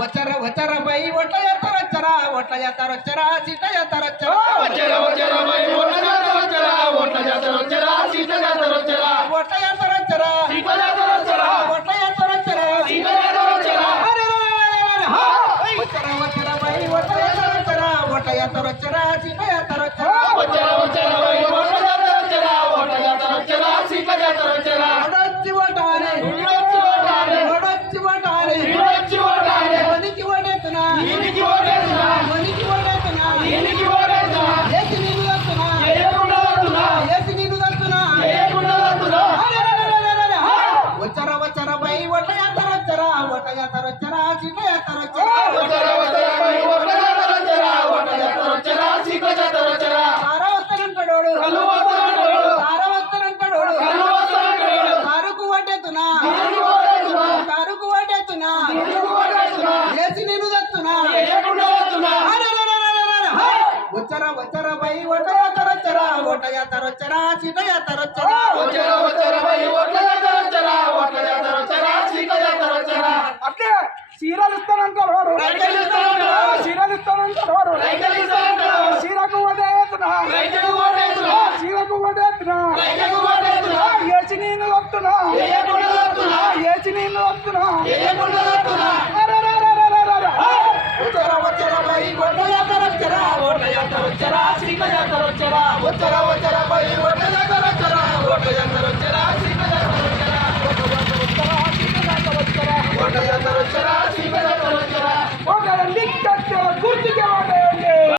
వచర by ఒట్ల ఎత్తరచ్చరా ఒట్ల ఎత్తరచ్చరా Sita ఎత్తరచ్చరా ఒట్ల ఎత్తరచ్చరా ఒట్ల ఎత్తరచ్చరా వచర by ఒట్ల ఎత్తరచ్చరా ఒట్ల ఎత్తరచ్చరా Sita ఎత్తరచ్చరా ఒడొచ్చి ఒటాలి మనికి ఓడేతున్నా ఏసి నీళ్ళు దస్తున్నా వచర by ఒట్ల ఎత్తరచ్చరా Sita ఎత్తరచ్చరా కారుకు వడ్డెత్తునా ఏసి నీళ్ళు దస్తున్నా వచర బై ఒట్ల ఎత్తరచ్చరా సీత ఎత్తరచ్చరా అట్లే చీరలు ఇస్తానంటాడు వాడు చీరలు ఇస్తానంటాడు వాడు చీరకు వడేస్తున్నా ఏచి నేను వస్తున్నా వచర బై ఒట్ల ఎత్తరచ్చరా